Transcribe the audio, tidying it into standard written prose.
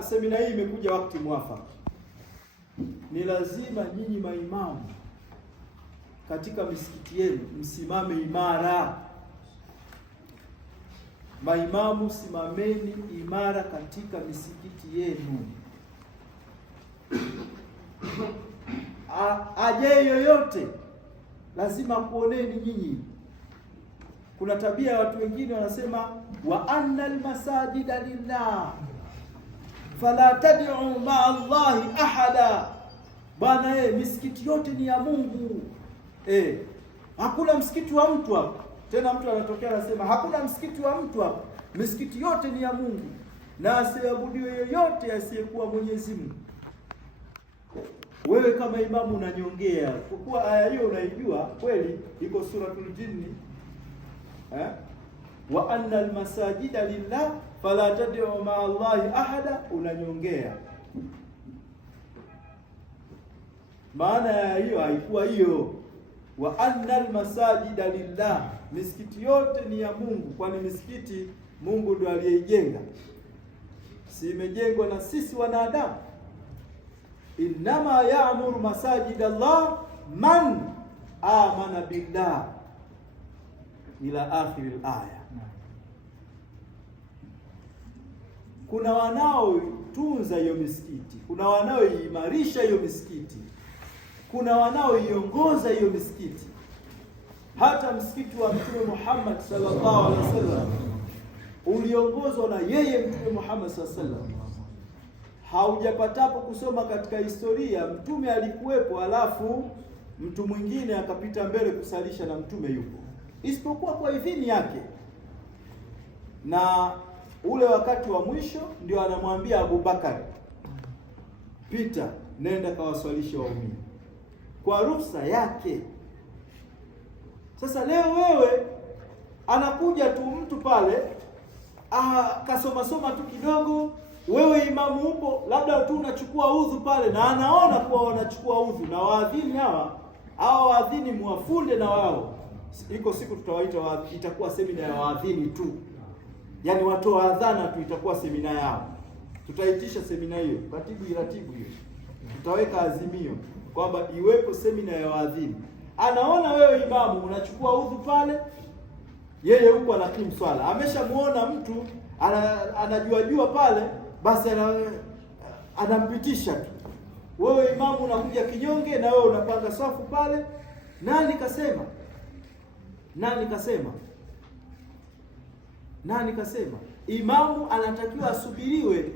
Semina hii imekuja wakati mwafaka. Ni lazima nyinyi maimamu katika misikiti yenu msimame imara. Maimamu, simameni imara katika misikiti yenu. Aje yoyote lazima kuoneni nyinyi. Kuna tabia ya watu wengine wanasema wa annal masajida lillah fala tad'u ma'a Allahi ahada. Bwana, misikiti yote ni ya Mungu. Hakuna msikiti wa mtu hapa. Tena mtu anatokea anasema hakuna msikiti wa mtu hapa. Misikiti yote ni ya Mungu na asiabudiwe yoyote asiyekuwa Mwenyezi Mungu. Wewe kama imamu unanyongea, kwa kuwa aya hiyo unaijua kweli, iko suratul Jinni. Wa anna almasajida lillah fala tad'u ma'a Allahi ahada, unanyongea. Maana ya hiyo haikuwa hiyo. Wa anna almasajida lillah, misikiti yote ni ya Mungu, kwani misikiti Mungu ndo aliyeijenga, si imejengwa na sisi wanadamu. Innama ya'muru masajida Allah man amana billah ila akhir al-aya. Kuna wanaotunza hiyo misikiti, kuna wanaoimarisha hiyo misikiti, kuna wanaoiongoza hiyo misikiti. Hata msikiti wa Mtume Muhammad sallallahu alaihi wasallam uliongozwa na yeye Mtume Muhammad sallallahu alaihi wasallam. Haujapatapo kusoma katika historia mtume alikuwepo alafu mtu mwingine akapita mbele kusalisha na mtume yupo, isipokuwa kwa idhini yake. Na ule wakati wa mwisho ndio anamwambia Abubakar, pita nenda kawaswalisha waumini, kwa ruhusa yake. Sasa leo wewe anakuja tu mtu pale kasoma tu kidogo, wewe imamu upo, labda tu unachukua udhu pale, na anaona kuwa wanachukua udhu, na waadhini hawa waadhini muwafunde na wao. Iko siku tutawaita itakuwa semina ya waadhini tu, yaani watoa adhana tu, itakuwa semina yao. Tutaitisha semina hiyo, katibu iratibu hiyo, tutaweka azimio kwamba iwepo semina ya waadhini. Anaona wewe imamu unachukua udhu pale, yeye huko anakimu swala, ameshamuona mtu anajua pale, basi anampitisha tu. Wewe imamu unakuja kinyonge, na wewe unapanga safu pale. Nani kasema imamu anatakiwa asubiriwe